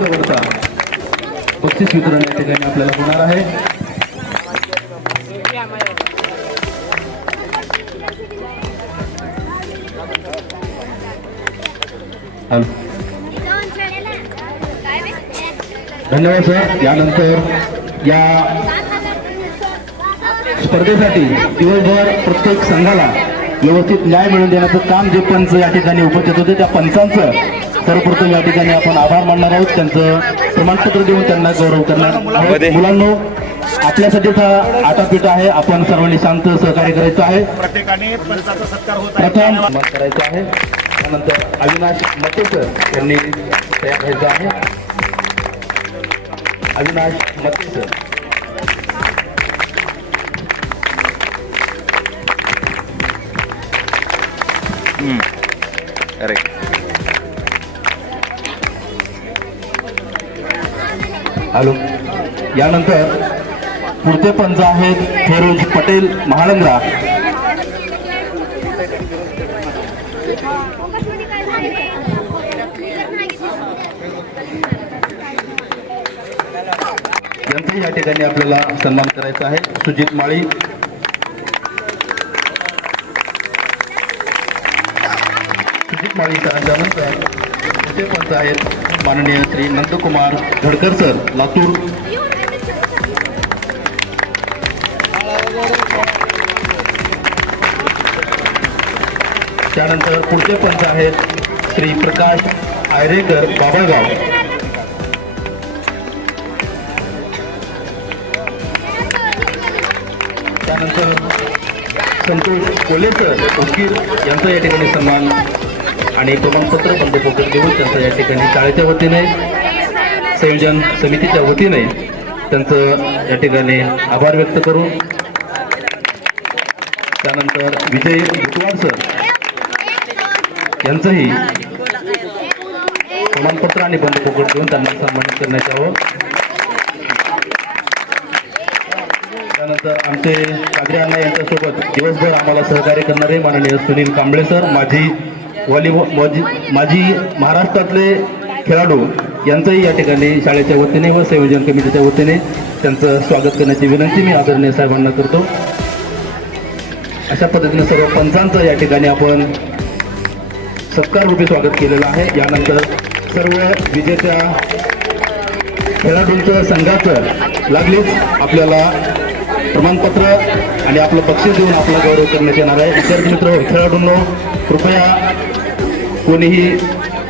पदावरचा बक्षीस वितरण या ठिकाणी आपल्याला होणार आहे. धन्यवाद सर. यानंतर या स्पर्धेसाठी दिवसभर प्रत्येक संघाला व्यवस्थित न्याय मिळवून देण्याचं काम जे पंच या ठिकाणी उपस्थित होते त्या पंचांचं सर्वप्रथम या ठिकाणी आपण आभार मानणार आहोत. त्यांचं प्रमाणपत्र देऊन त्यांना गौरव करणार आहोत. मुलांनो आपल्यासाठीच हा आटापीठ आहे. आपण सर्वांनी शांत सहकार्य करायचं आहे. प्रत्येकाने पंचाचा सत्कार होत आहे. प्रथम मत करायचं आहे. त्यानंतर अविनाश मतेकर यांनी तयार व्हायचं आहे. अविनाश मतेकर अरे. हॅलो. यानंतर पुढचे पंच आहेत फेरोज पटेल महालंगरा. यांचाही या ठिकाणी आपल्याला सन्मान करायचा आहे. सुजित माळी. सुजित माळी सरांच्या नंतर पुढचे पंच आहेत माननीय श्री नंदकुमार धडकर सर लातूर. त्यानंतर पुढचे पंच आहेत श्री प्रकाश आयरेकर बाबळगाव. त्यानंतर संतोष कोलेकर वकील यांचा या ठिकाणी सन्मान. आणि प्रमाणपत्र बंधपोकर देऊन त्यांचा या ठिकाणी शाळेच्या वतीने संयोजन समितीच्या वतीने त्यांचं या ठिकाणी आभार व्यक्त करू. त्यानंतर विजय भुतवाड सर यांचंही प्रमाणपत्र आणि बंद बंधपोकर देऊन त्यांना सन्मानित करण्यात यावं त्यानंतर आमचे कागरे अण्णा यांच्यासोबत दिवसभर आम्हाला सहकार्य करणारे माननीय सुनील कांबळे सर माझी व्हॉलीबॉल माजी महाराष्ट्रातले खेळाडू यांचंही या ठिकाणी शाळेच्या वतीने व संयोजन कमिटीच्या वतीने त्यांचं स्वागत करण्याची विनंती मी आदरणीय साहेबांना करतो. अशा पद्धतीने सर्व पंचांचं या ठिकाणी आपण सत्कार रूपी स्वागत केलेलं आहे. यानंतर सर्व विजेत्या खेळाडूंचं संघाचं लागलीच आपल्याला प्रमाणपत्र आणि आपलं बक्षीस देऊन आपला गौरव करण्यात येणार आहे. विद्यार्थी मित्र खेळाडूंनो कृपया कोणीही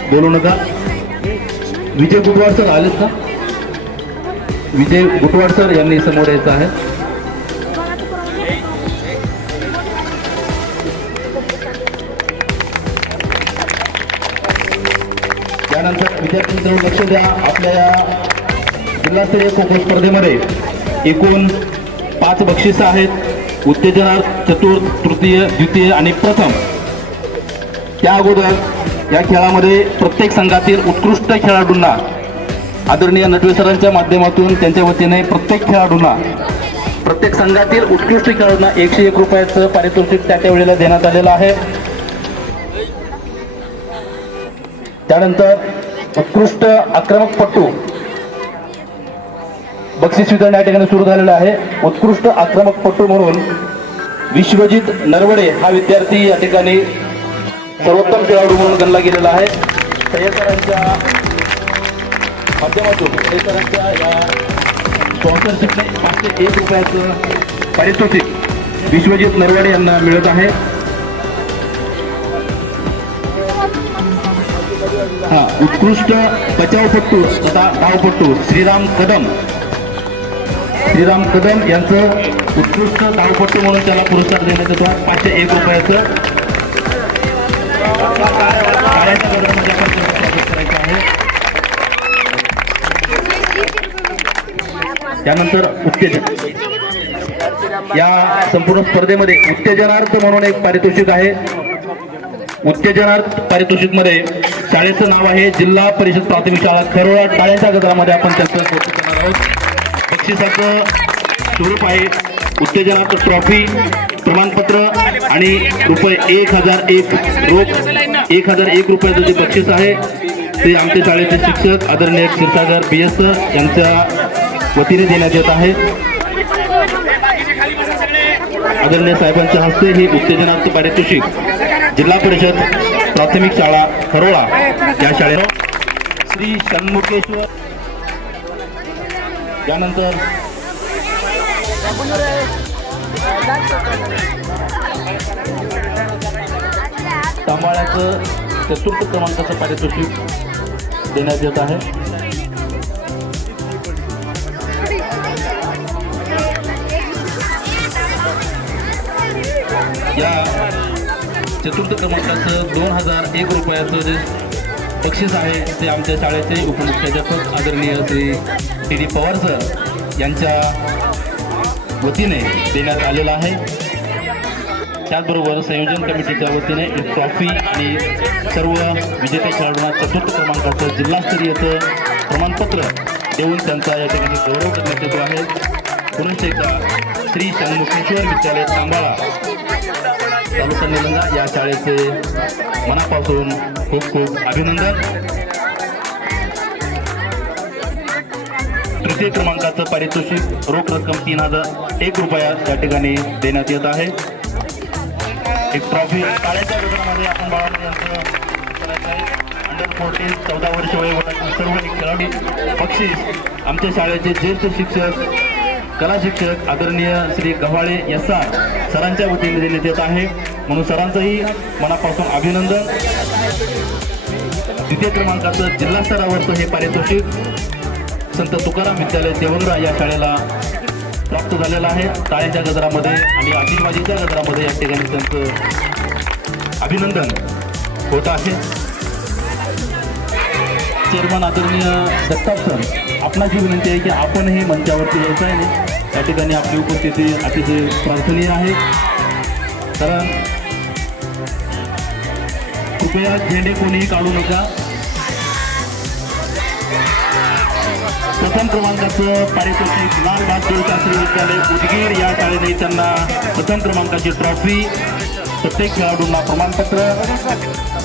बोलू नका. विजय गुटवाड सर आलेत का? विजय गुटवाड सर यांनी समोर यायचं आहे. त्यानंतर विद्यार्थी लक्ष द्या. आपल्या या जिल्हास्तरीय खो खो स्पर्धेमध्ये एकूण पाच बक्षिसं आहेत. उत्तेजनार्थ चतुर्थ तृतीय द्वितीय आणि प्रथम. त्या अगोदर या खेळामध्ये प्रत्येक संघातील उत्कृष्ट खेळाडूंना आदरणीय नटवे सरांच्या माध्यमातून त्यांच्या वतीने प्रत्येक खेळाडूंना प्रत्येक संघातील उत्कृष्ट खेळाडूंना एकशे एक रुपयाचं पारितोषिक त्या त्या वेळेला देण्यात आलेलं आहे. त्यानंतर उत्कृष्ट आक्रमकपटू बक्षीस वितरण या ठिकाणी सुरू झालेलं आहे. उत्कृष्ट आक्रमकपटू म्हणून विश्वजित नरवडे हा विद्यार्थी या ठिकाणी सर्वोत्तम खेळाडू म्हणून गणला गेलेला आहे. सह्यकरांच्या माध्यमातून सह्यकरांच्या या स्पॉन्सरशिपने पाचशे एक रुपयाचं पारितोषिक विश्वजित नरवाडे यांना मिळत आहे. हा उत्कृष्ट बचावपट्टू तथा धावपट्टू श्रीराम कदम. श्रीराम कदम यांचं उत्कृष्ट धावपट्टू म्हणून त्याला पुरस्कार देण्यात येतो. पाचशे एक रुपयाचं. त्यानंतर उत्तेजन या संपूर्ण स्पर्धेमध्ये उत्तेजनार्थ म्हणून एक पारितोषिक आहे. उत्तेजनार्थ पारितोषिकमध्ये शाळेचं नाव आहे जिल्हा परिषद प्राथमिक शाळा खरोळा टाळ्याच्या गजरामध्ये आपण त्यांचं कौतुक करणार आहोत. बक्षिसाचं स्वरूप आहे उत्तेजनाचं ट्रॉफी प्रमाणपत्र आणि रुपये एक हजार एक रोख एक हजार एक रुपयाचं जे बक्षीस आहे ते आमच्या शाळेचे शिक्षक आदरणीय क्षीरसागर बी एस यांच्या वतीने देण्यात येत आहे. आदरणीय साहेबांच्या हस्ते हे उत्तेजनार्थ पारितोषिक जिल्हा परिषद प्राथमिक शाळा खरोळा या शाळेत श्री षण्मुखेश्वर. त्यानंतर तांबाळ्याचं चतुर्थ क्रमांकाचं पारितोषिक देण्यात येत आहे. या चतुर्थ क्रमांकाचं दोन हजार एक रुपयाचं जे बक्षीस आहे ते आमच्या शाळेचे उपमुख्याध्यापक आदरणीय Shri T D Pawar sir यांच्या वतीने देण्यात आलेला आहे. त्याचबरोबर संयोजन कमिटीच्या वतीने एक ट्रॉफी आणि सर्व विजेत्या खेळाडूंना चतुर्थ क्रमांकाचं जिल्हास्तरीयचं प्रमाणपत्र देऊन त्यांचा या ठिकाणी गौरव करण्यात येतो आहे. पुरुष एकदा श्री षण्मुखेश्वर विद्यालय तांबाळा तालुका निलंगा या शाळेचे मनापासून खूप खूप अभिनंदन. तृतीय क्रमांकाचं पारितोषिक रोख रक्कम तीन हजार एक रुपया या ठिकाणी देण्यात येत आहे. एक ट्रॉफी शाळेच्या गटामध्ये आपण बाळांनी यांचं अंडर फोर्टीन चौदा वर्ष वयोगटातील सर्व खेळाडू बक्षीस आमच्या शाळेचे ज्येष्ठ शिक्षक कला शिक्षक आदरणीय श्री गव्हाळे यांचा सरांच्या वतीने देण्यात येत आहे. म्हणून सरांचंही मनापासून अभिनंदन. द्वितीय क्रमांकाचं जिल्हास्तरावरचं हे पारितोषिक संत तुकाराम विद्यालय देवंद्रा या शाळेला प्राप्त झालेला आहे. टाळ्यांच्या गजरामध्ये आणि आशीर्वादीच्या गजरामध्ये या ठिकाणी त्यांचं अभिनंदन होत आहे. चेअरमन आदरणीय दत्ताप सर आपणाची विनंती आहे की आपणही मंचावरती यायचं आहे या ठिकाणी आपली उपस्थिती अतिशय प्रार्थनीय आहे. कारण कृपया झेंडे कोणीही काढू नका. प्रथम क्रमांकाचं पारितोषिक लाल बहादूर शास्त्री विद्यालय उदगीर या शाळेने त्यांना प्रथम क्रमांकाची ट्रॉफी प्रत्येक खेळाडूंना प्रमाणपत्र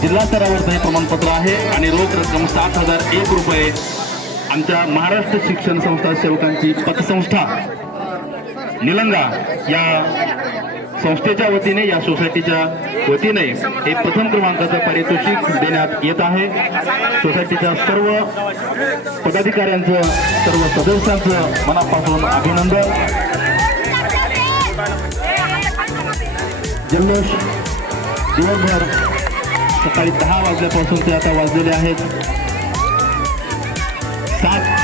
जिल्हा स्तरावरचं हे प्रमाणपत्र आहे आणि रोख रक्कम सात हजार एक रुपये. आमच्या महाराष्ट्र शिक्षण संस्था सेवकांची पतसंस्था. निलंगा या संस्थेच्या वतीने या सोसायटीच्या वतीने हे प्रथम क्रमांकाचं पारितोषिक देण्यात येत आहे. सोसायटीच्या सर्व पदाधिकाऱ्यांचं सर्व सदस्यांचं मनापासून अभिनंदन. जल्लोष दिवसभर सकाळी दहा वाजल्यापासून ते आता वाजलेले आहेत. सात.